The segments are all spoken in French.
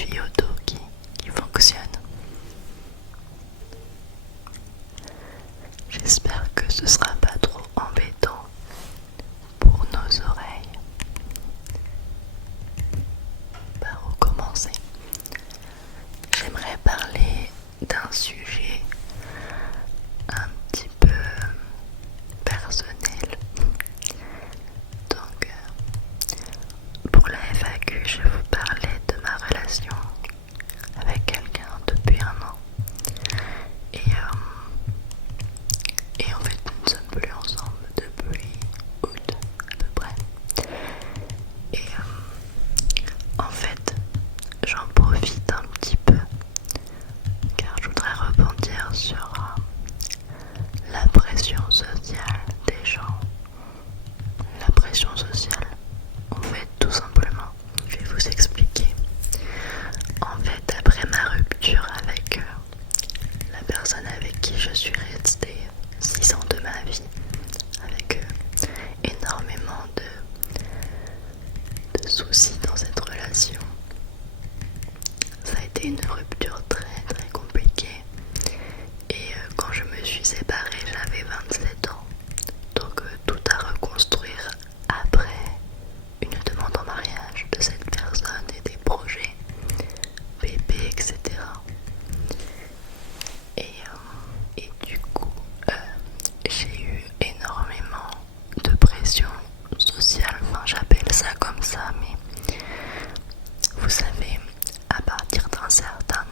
tuyauteau qui fonctionne. J'espère que ce sera pas trop embêtant pour nos oreilles. Par où commencer? J'aimerais parler d'un sujet un petit peu personnel. Donc, pour la FAQ, je vais vous parler de ma relation avec quelqu'un depuis un an. Et en fait, nous ne sommes plus ensemble depuis août à peu près. Et en fait, j'en profite un petit peu car je voudrais rebondir sur la pression sociale des gens. La pression sociale, en fait, tout simplement, je vais vous expliquer. En fait, après ma rupture avec la personne avec qui je suis restée 6 ans de ma vie, avec énormément de soucis dans cette relation, ça a été une rupture très très compliquée. Et quand je me suis séparée, j'avais 27 ans. Donc tout à reconstruire après une demande en mariage de cette personne et des projets, bébé, etc. Et du coup, j'ai eu énormément de pression sociale, enfin j'appelle ça comme ça, mais vous savez, à partir d'un certain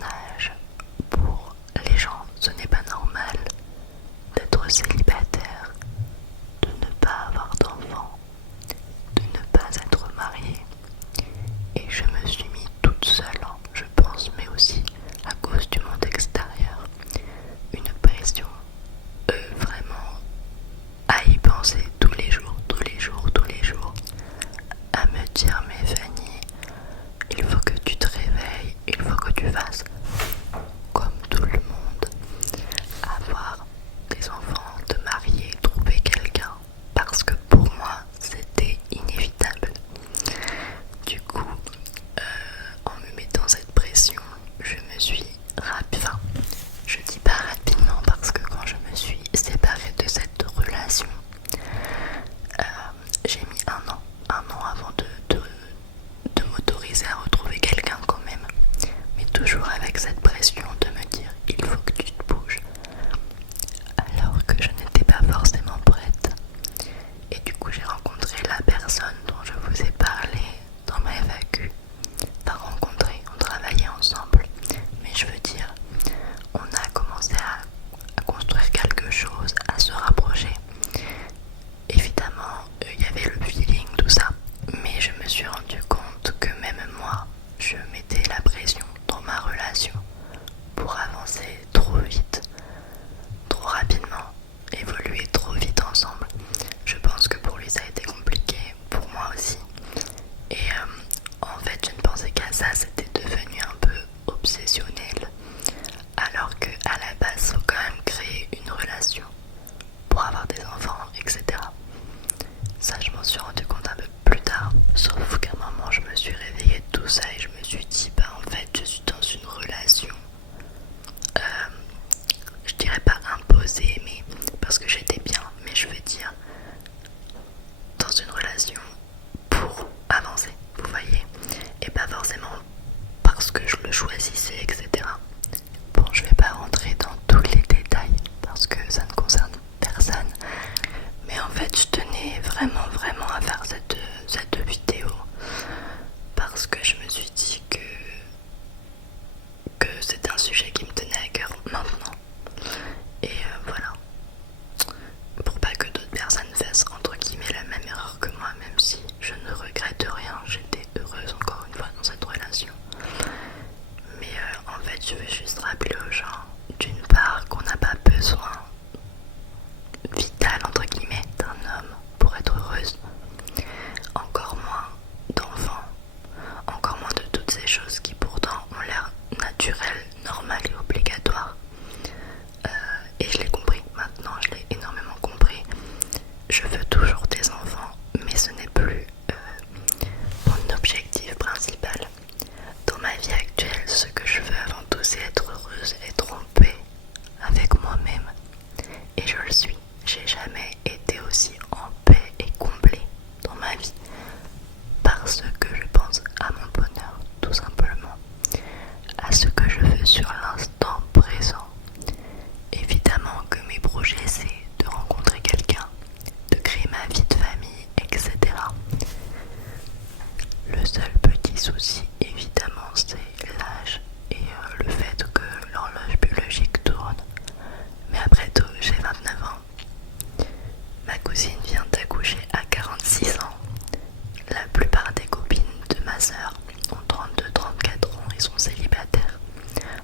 ils sont célibataires.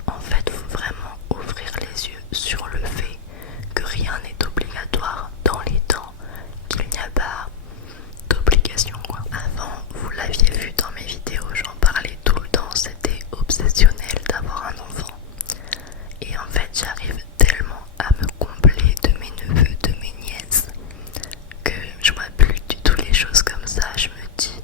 En fait, faut vraiment ouvrir les yeux sur le fait que rien n'est obligatoire dans les temps, qu'il n'y a pas d'obligation quoi. Avant, vous l'aviez vu dans mes vidéos, j'en parlais tout le temps, c'était obsessionnel d'avoir un enfant. Et en fait, j'arrive tellement à me combler de mes neveux, de mes nièces, que je vois plus du tout les choses comme ça. Je me dis,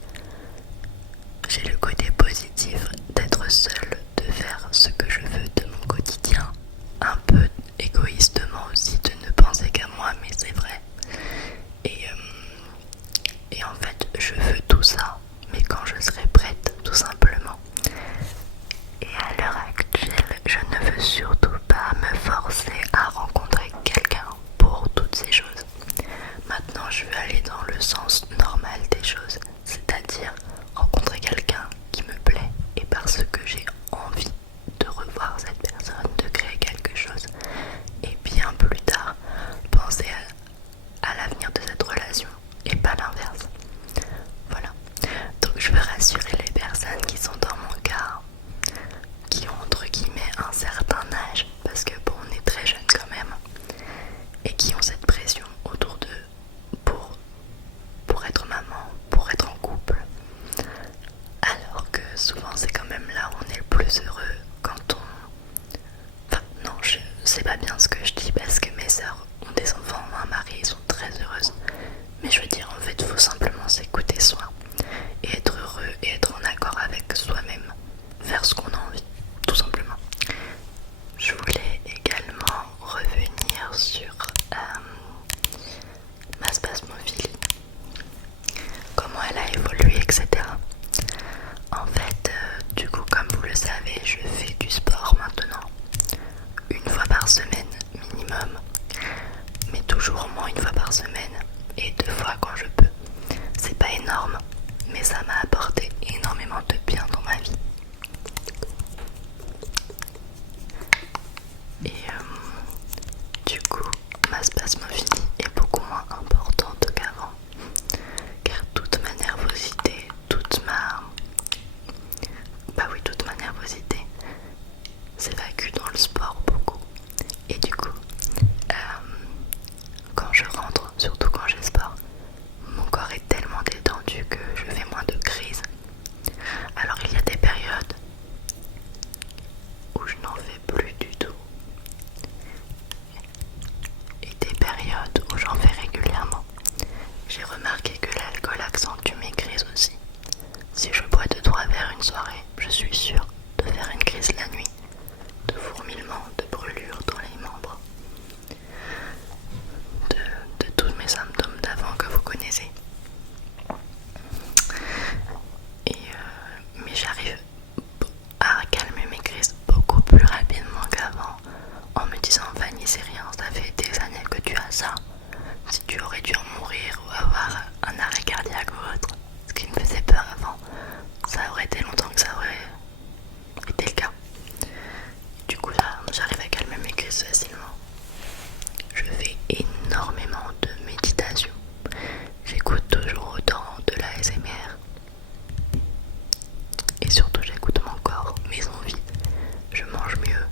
j'ai le côté positif d'être seule, de faire ce que je veux de mon quotidien. Un peu égoïstement aussi de ne penser qu'à moi, mais c'est vrai. Et en fait, je veux tout ça, mais quand je serai prête, tout simplement. Et à l'heure actuelle, je ne veux surtout pas me forcer à rencontrer quelqu'un pour toutes ces choses. Maintenant, je veux aller dans le sens normal des choses, c'est-à-dire rencontrer quelqu'un qui me plaît et parce que j'ai envie de revoir cette personne, de créer quelque chose. Et bien plus tard, penser à l'avenir de cette relation et pas l'inverse. Voilà. Donc je veux rassurer les personnes qui sont dans mon cas, qui ont entre guillemets un certain âge, parce que bon, on est très jeunes quand même, et qui ont cette pression autour d'eux pour être maman, pour être en couple. Alors que souvent c'est quand même là où on est le plus heureux quand on... Enfin non, c'est pas bien ce que je dis parce que mes sœurs ont des enfants, ont un mari, ils sont très heureuses. Mais je veux dire, en fait, il faut simplement s'écouter soi et être heureux et être en accord avec soi-même, faire ce qu'on a envie, tout simplement. Je voulais également revenir sur ma spasmophilie, comment elle a évolué, etc. En fait, du coup, comme vous le savez, je fais du sport maintenant, une fois par semaine minimum, mais toujours au moins une fois par semaine et 2 fois quand je peux. C'est pas énorme, mais ça m'a apporté énormément de bien dans ma vie. Et du coup, ma spasmophilie est beaucoup moins importante qu'avant, car toute ma nervosité, toute ma nervosité s'évacue dans le sport beaucoup. Et du coup, quand je rentre, surtout quand j'ai sport, mon corps est tellement détendu que je fais moins de crises. Alors il y a des périodes où je n'en fais plus du tout et des périodes où j'en fais régulièrement. J'ai remarqué que l'alcool accentue mes crises aussi. Si je bois 2-3 verres une soirée, je suis sûre de faire une crise la nuit, de fourmillement, de brûlure dans les membres, de tous mes symptômes d'avant que vous connaissez. Mais j'arrive à calmer mes crises beaucoup plus rapidement qu'avant en me disant Fanny, c'est rien, ça fait des années que tu as ça. Si tu aurais dû en mourir ou avoir un arrêt cardiaque ou autre, ce qui me faisait peur avant, ça aurait été longtemps que ça aurait été le cas. Du coup là, j'arrive à calmer mes crises facilement. Je fais énormément de méditation. J'écoute toujours autant de l'ASMR. Et surtout j'écoute mon corps, mes envies. Je mange mieux.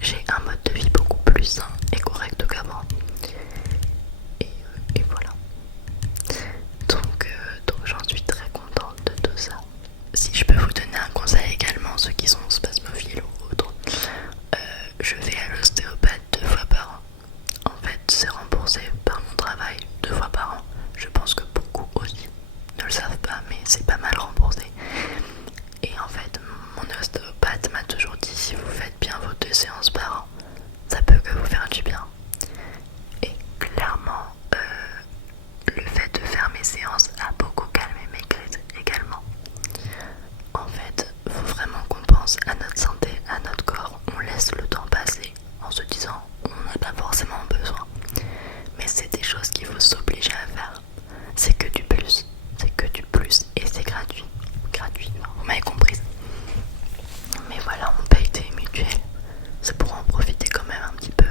J'ai un mode de vie beaucoup plus sain et correct qu'avant. Et voilà. Donc j'en suis très contente de tout ça. Si je peux vous donner un conseil également, ceux qui sont spasmophiles ou autres, je vais à l'ostéopathe 2 fois par an. En fait, c'est remboursé par mon travail 2 fois par an. Je pense que beaucoup aussi ne le savent pas, mais c'est pas mal remboursé. Et en fait, mon ostéopathe m'a toujours dit, si vous faites bien vos 2 séances par an, ça peut que vous faire du bien. Et clairement, le fait de faire mes séances a beaucoup calmé mes crises également. En fait, faut vraiment qu'on pense à notre santé, à notre corps. On laisse le temps passer en se disant on n'en a pas forcément besoin. Mais c'est des choses qu'il faut s'obliger à faire. C'est que du plus, et c'est gratuit. Gratuit, vous m'avez comprise. Mais voilà, on paye des mutuelles. C'est pour en profiter quand même un petit peu.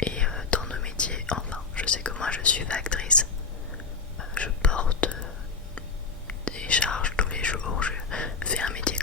Et dans nos métiers, enfin, je sais que moi je suis factrice. Je porte des charges tous les jours. Je fais un métier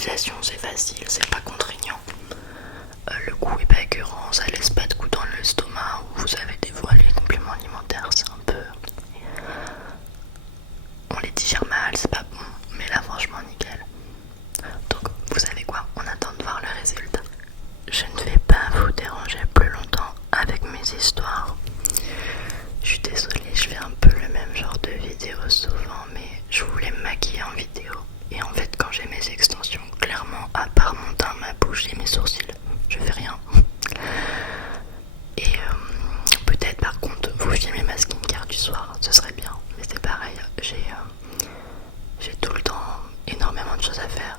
l'utilisation c'est facile, c'est pas contraignant. Le goût est pas écœurant, ça laisse pas de goût dans l'estomac où vous avez des fois les compléments alimentaires, c'est un peu... On les digère mal, c'est pas bon, mais là franchement nickel. Donc vous savez quoi, on attend de voir le résultat. Je ne vais pas vous déranger plus longtemps avec mes histoires. Je suis désolée, je fais un peu le même genre de vidéo souvent, mais je voulais me maquiller en vidéo. Et en fait quand j'ai mes extensions, clairement à part mon teint, ma bouche et mes sourcils, je fais rien. Et peut-être par contre vous filmez ma skincare du soir, ce serait bien. Mais c'est pareil, j'ai tout le temps énormément de choses à faire.